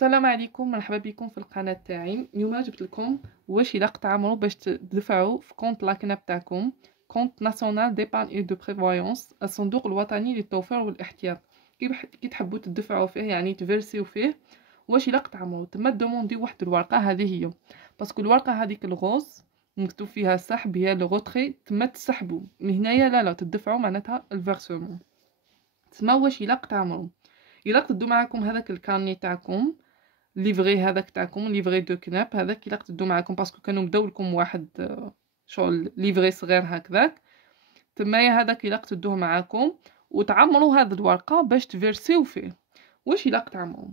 السلام عليكم، مرحبا بكم في القناه تاعي. اليوم جبت لكم واش الا تعمروا باش تدفعوا في كونت لاكنه تاعكم، كونت ناسيونال ديبان اي دو بريفويونس، الصندوق الوطني للتوفير والاحتياط. كي تحبوا تدفعوا فيه يعني تفيرسيو فيه، واش الا تعمروا تما دوموندي واحد الورقه. هذه هي باسكو الورقه هذيك الغوز مكتوب فيها سحب، هي لو روتري، تما تسحبوا من هنايا. لا تدفعوا معناتها الفيرسمون. تما واش الا تعمروا الا تدو معاكم هذاك الكارني تاعكم، ليفري هذاك تاعكم، ليفري دو كناب هذاك الا تدو معاكم باسكو كانوا بداو لكم واحد شغل ليفري صغير هكذاك. تمايا هذاك الا تدوه معاكم وتعمروا هذه الورقه باش تفيرسيو فيه. واش الا تعمروا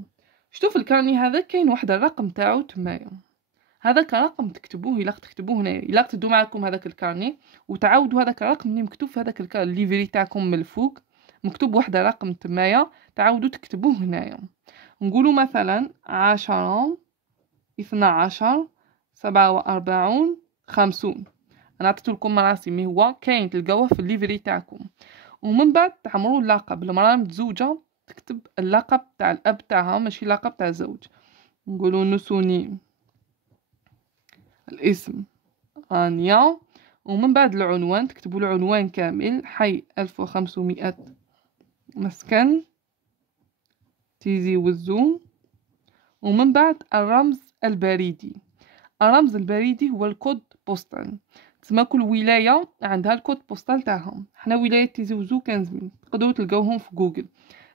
شتو في الكارني هذا كاين واحد الرقم تاعو تمايا، هذاك الرقم تكتبوه الا تكتبوه هنايا. الا تدو معاكم هذاك الكارني وتعاودوا هذاك الرقم اللي مكتوب في هذاك الليفري تاعكم من الفوق، مكتوب واحد رقم تمايا، تعاودوا تكتبوه هنايا. نقولوا مثلا 10 12 47 50. انا عطيت لكم مراسم مي هو كاين تلقاوه في الليفري تاعكم. ومن بعد تعمروا اللقب. المراه متزوجه تكتب اللقب تاع الاب تاعها ماشي اللقب تاع الزوج. نقولوا نسوني الاسم رانيا، ومن بعد العنوان تكتبوا العنوان كامل، حي 1500 مسكن تيزي وزو. ومن بعد الرمز البريدي. الرمز البريدي هو الكود بوستال. تسمى كل ولايه عندها الكود بوستال تاعها. حنا ولايه تيزي وزو 15000، تقدروا تلقاوهم في جوجل.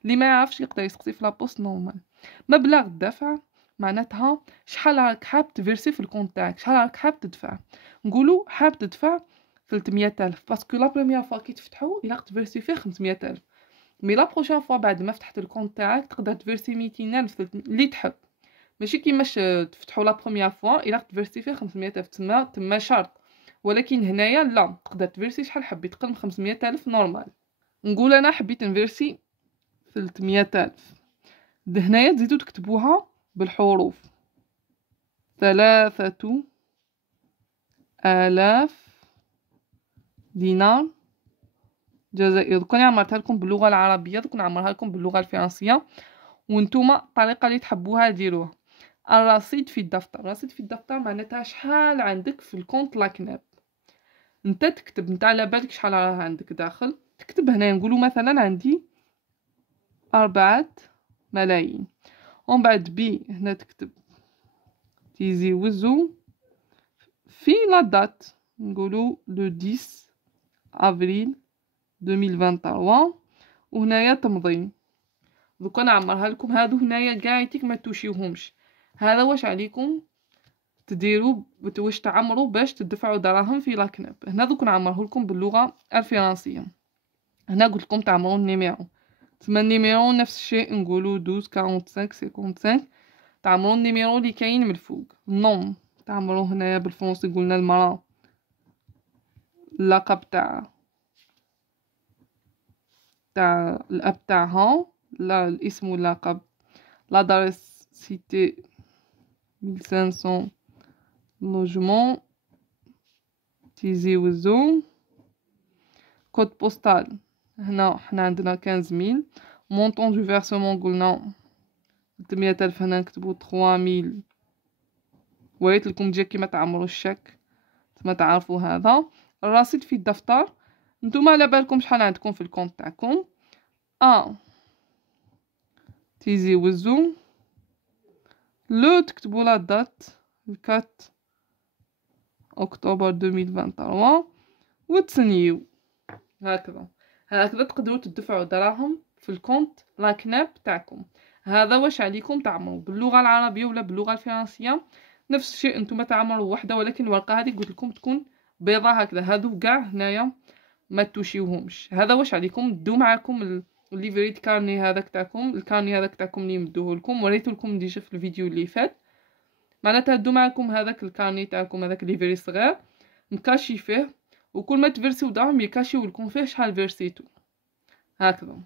اللي ما يعرفش يقدر يسقسي في لابوست نورمال. مبلغ الدفع معناتها شحال راك حاب تفيرسي في الكونت تاعك، شحال راك حاب تدفع. نقولوا حاب تدفع 300000 باسكو لا بروميير فوا كي تفتحوا الا تفيرسي فيه 500000. مي لا بروشين فوا بعد ما فتحت الكونت تاعك تقدر تفيرسي 200000 اللي تحب. ماشي كيماش تفتحوا لا بروميير فوا الا تفيرسي فيه 500000 تما شرط. ولكن هنايا لا، تقدر تفيرسي شحال حبيت، تقل من 500000 نورمال. نقول انا حبيت نفيرسي 300000. هنايا تزيدوا تكتبوها بالحروف 3000 دينار جزائري. دوك انا عمرتها لكم باللغه العربيه، دوك نعمرها لكم باللغه الفرنسيه، وانتوما الطريقه اللي تحبوها ديروها. الرصيد في الدفتر. الرصيد في الدفتر معناتها شحال عندك في الكونت لاكناب. انت تكتب، انت على بالك شحال راه عندك داخل، تكتب هنا. نقولوا مثلا عندي 4 ملايين. ومن بعد بي هنا تكتب تيزي وزو في لا دات، نقولوا لو 10 افريل 2023. وهنايا تمضي. دوكا نعمرها لكم. هادو هنايا قاعدتك ما توشيوهمش. هذا واش عليكم تديروا واش تعمروا باش تدفعوا دراهم في لاكناب. هنا دوك نعمره لكم باللغه الفرنسيه. هنا قلت لكم تعمروا النيميرو. تما النيميرو نفس الشيء، نقولوا 12 45 55. تعمروا النيميرو اللي كاين من الفوق. النوم تعمروه هنايا بالفرنسي، قلنا المراه اللقب تاع الاب تاعها، لا الاسم واللقب. لادريس سيتي 1500 لوجمون تيزي وزو. كود بوستال هنا حنا عندنا 15000. مونطون دو فيرسمون قلنا 300000. هنا نكتبو 3000. وريت لكم تجي كيما تعمروا الشك، تما تعرفوا هذا. الرصيد في الدفتر، نتوما على بالكم شحال عندكم في الكونت تاعكم. تيزي وزو. لو تكتبوا لا دات 4 اكتوبر 2023 وتسنيو. هكذا تقدروا تدفعوا دراهم في الكونت لاكناب تاعكم. هذا واش عليكم تعمروا باللغه العربيه ولا باللغه الفرنسيه. نفس الشيء انتم تعمروا وحده، ولكن الورقه هذه قلت لكم تكون بيضه هكذا. هادو كاع هنايا ما توشيوهمش. هذا واش عليكم دو معاكم الليفريت كارني هذاك تاعكم. الكارني هذاك تاعكم اللي مدوه لكم وريته لكم ديجا في الفيديو اللي فات. معناتها دو معاكم هذاك الكارني تاعكم، هذاك الليفري صغير مكاشي فيه، وكل ما تفيرسيو دراهم يكاشيو لكم فيه شحال فيرسيتو هكذا.